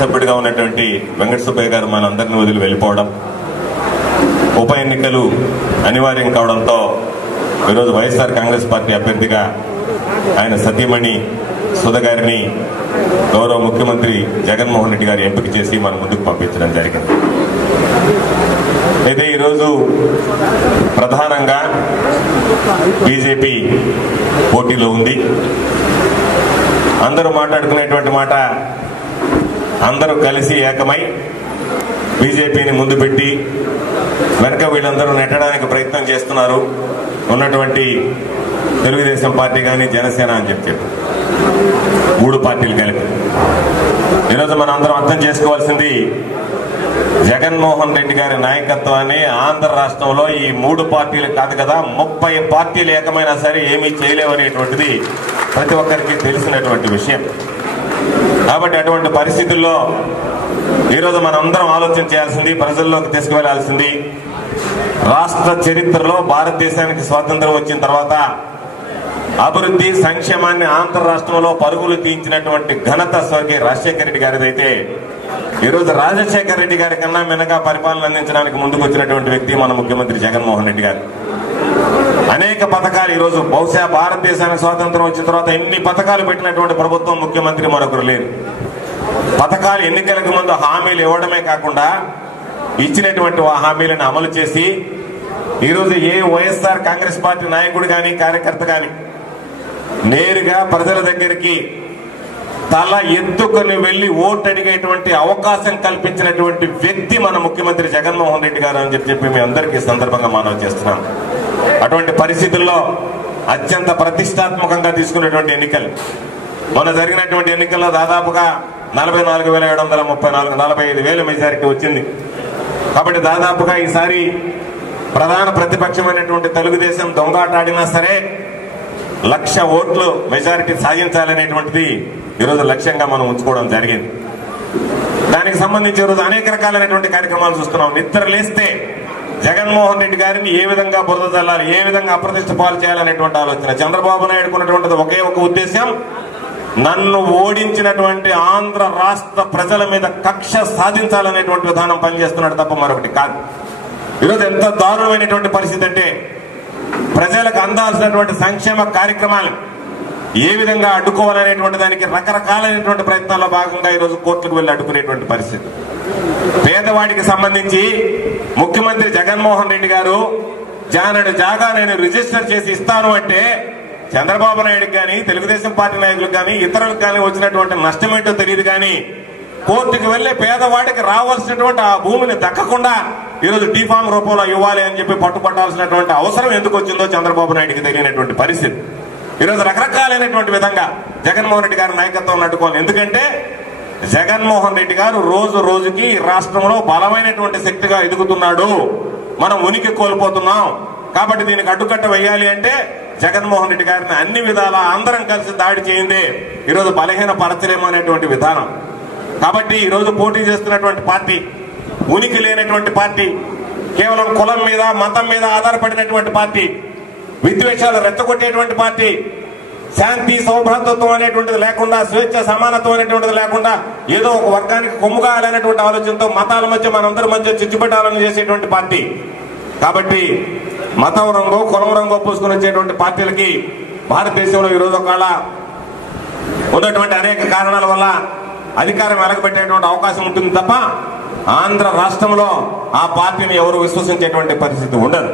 శాసనసభ్యుడిగా ఉన్నటువంటి వెంకట సుబ్బయ్య గారు మనందరినీ వదిలి వెళ్ళిపోవడం, ఉప ఎన్నికలు అనివార్యం కావడంతో ఈరోజు వైఎస్ఆర్ కాంగ్రెస్ పార్టీ అభ్యర్థిగా ఆయన సతీమణి సుధ గారిని గౌరవ ముఖ్యమంత్రి జగన్మోహన్ రెడ్డి గారు ఎంపిక చేసి మన ముందుకు పంపించడం జరిగింది. అయితే ఈరోజు ప్రధానంగా బీజేపీ పోటీలో ఉంది. అందరూ మాట్లాడుకునేటువంటి మాట, అందరూ కలిసి ఏకమై బీజేపీని ముందు పెట్టి వెనక వీళ్ళందరూ నెట్టడానికి ప్రయత్నం చేస్తున్నారు ఉన్నటువంటి తెలుగుదేశం పార్టీ కానీ జనసేన అని చెప్పి మూడు పార్టీలు కలిపి. ఈరోజు మనం అందరం అర్థం చేసుకోవాల్సింది, జగన్మోహన్ రెడ్డి గారి నాయకత్వాన్ని ఆంధ్ర రాష్ట్రంలో ఈ మూడు పార్టీలు కాదు కదా 30 పార్టీలు ఏకమైనా సరే ఏమీ చేయలేవనేటువంటిది ప్రతి ఒక్కరికి తెలిసినటువంటి విషయం. కాబట్టి అటువంటి పరిస్థితుల్లో ఈరోజు మనం అందరం ఆలోచన చేయాల్సింది, ప్రజల్లోకి తీసుకువెళ్లాల్సింది, రాష్ట్ర చరిత్రలో భారతదేశానికి స్వాతంత్రం వచ్చిన తర్వాత అభివృద్ధి సంక్షేమాన్ని ఆంధ్ర రాష్ట్రంలో పరుగులు తీయించినటువంటి ఘనత స్వర్గీయ రాజశేఖర రెడ్డి గారిదైతే, ఈరోజు రాజశేఖర రెడ్డి గారి కన్నా మెనగా పరిపాలన అందించడానికి ముందుకు వచ్చినటువంటి వ్యక్తి మన ముఖ్యమంత్రి జగన్మోహన్ రెడ్డి గారు. అనేక పథకాలు ఈరోజు బహుశా భారతదేశానికి స్వాతంత్రం వచ్చిన తర్వాత ఎన్ని పథకాలు పెట్టినటువంటి ప్రభుత్వం ముఖ్యమంత్రి మరొకరు లేరు. పథకాలు ఎన్నికలకు ముందు హామీలు ఇవ్వడమే కాకుండా ఇచ్చినటువంటి హామీలను అమలు చేసి ఈరోజు ఏ వైఎస్ఆర్ కాంగ్రెస్ పార్టీ నాయకుడు కానీ కార్యకర్త కానీ నేరుగా ప్రజల దగ్గరికి తల ఎత్తుకొని వెళ్లి ఓటు అడిగేటువంటి అవకాశం కల్పించినటువంటి వ్యక్తి మన ముఖ్యమంత్రి జగన్మోహన్ రెడ్డి గారు అని చెప్పి మీ అందరికీ సందర్భంగా మనవి చేస్తున్నాం. అటువంటి పరిస్థితుల్లో అత్యంత ప్రతిష్టాత్మకంగా తీసుకున్నటువంటి ఎన్నికలు, మొన్న జరిగినటువంటి ఎన్నికల్లో దాదాపుగా 44,734 45,000 మెజారిటీ వచ్చింది. కాబట్టి దాదాపుగా ఈసారి ప్రధాన ప్రతిపక్షమైనటువంటి తెలుగుదేశం దొంగాట ఆడినా సరే 1,00,000 ఓట్లు మెజారిటీ సాధించాలనేటువంటిది ఈరోజు లక్ష్యంగా మనం ఉంచుకోవడం జరిగింది. దానికి సంబంధించి ఈరోజు అనేక రకాలైనటువంటి కార్యక్రమాలు చూస్తున్నాం. నిద్ర లేస్తే జగన్మోహన్ రెడ్డి గారిని ఏ విధంగా బురద చల్లాలి, ఏ విధంగా అప్రతిష్ట పాలు చేయాలనేటువంటి ఆలోచన. చంద్రబాబు నాయుడు ఉన్నటువంటిది ఒకే ఒక ఉద్దేశం, నన్ను ఓడించినటువంటి ఆంధ్ర రాష్ట్ర ప్రజల మీద కక్ష సాధించాలనేటువంటి విధానం పనిచేస్తున్నాడు తప్ప మరొకటి కాదు. ఈరోజు ఎంత దారుణమైనటువంటి పరిస్థితి అంటే, ప్రజలకు అందాల్సినటువంటి సంక్షేమ కార్యక్రమాలు ఏ విధంగా అడ్డుకోవాలనేటువంటి దానికి రకరకాలైనటువంటి ప్రయత్నాల్లో భాగంగా ఈరోజు కోర్టుకు వెళ్లి అడ్డుకునేటువంటి పరిస్థితి. పేదవాడికి సంబంధించి ముఖ్యమంత్రి జగన్మోహన్ రెడ్డి గారు జానడు జాగా నేను రిజిస్టర్ చేసి ఇస్తాను అంటే చంద్రబాబు నాయుడుకి కానీ తెలుగుదేశం పార్టీ నాయకులకు కానీ ఇతరులకు కానీ వచ్చినటువంటి నష్టం ఏంటో తెలియదు. కానీ కోర్టుకు వెళ్లి పేదవాడికి రావాల్సినటువంటి ఆ భూమిని దక్కకుండా ఈరోజు డిఫామ్ రూపంలో ఇవ్వాలి అని చెప్పి పట్టుపట్టాల్సినటువంటి అవసరం ఎందుకు వచ్చిందో చంద్రబాబు నాయుడికి తెలియనటువంటి పరిస్థితి. ఈరోజు రకరకాలైనటువంటి విధంగా జగన్మోహన్ రెడ్డి గారి నాయకత్వం అడ్డుకోవాలి. ఎందుకంటే జగన్మోహన్ రెడ్డి గారు రోజు రోజుకి రాష్ట్రంలో బలమైనటువంటి శక్తిగా ఎదుగుతున్నాడు, మనం ఉనికి కోల్పోతున్నాం. కాబట్టి దీనికి అడ్డుకట్ట వేయాలి అంటే జగన్మోహన్ రెడ్డి గారిని అన్ని విధాలా అందరం కలిసి దాడి చేయిందే ఈరోజు బలహీన పరచలేము అనేటువంటి విధానం. కాబట్టి ఈరోజు పోటీ చేస్తున్నటువంటి పార్టీ ఉనికి లేనటువంటి పార్టీ, కేవలం కులం మీద మతం మీద ఆధారపడినటువంటి పార్టీ, విద్వేషాలు రెచ్చగొట్టేటువంటి పార్టీ, శాంతి సౌభ్రాతత్వం అనేటువంటిది లేకుండా, స్వేచ్ఛ సమానత్వం అనేటువంటిది లేకుండా ఏదో ఒక వర్గానికి కొమ్ముగాలనేటువంటి ఆలోచనతో మతాల మధ్య మనందరి మధ్య చిచ్చుపెట్టాలని చేసేటువంటి పార్టీ. కాబట్టి మతం రంగు కులం రంగు పూసుకొని వచ్చేటువంటి పార్టీలకి భారతదేశంలో ఈరోజు ఒకవేళ ఉన్నటువంటి అనేక కారణాల వల్ల అధికారం వెలగబెట్టేటువంటి అవకాశం ఉంటుంది తప్ప ఆంధ్ర రాష్ట్రంలో ఆ పార్టీని ఎవరు విశ్వసించేటువంటి పరిస్థితి ఉండదు.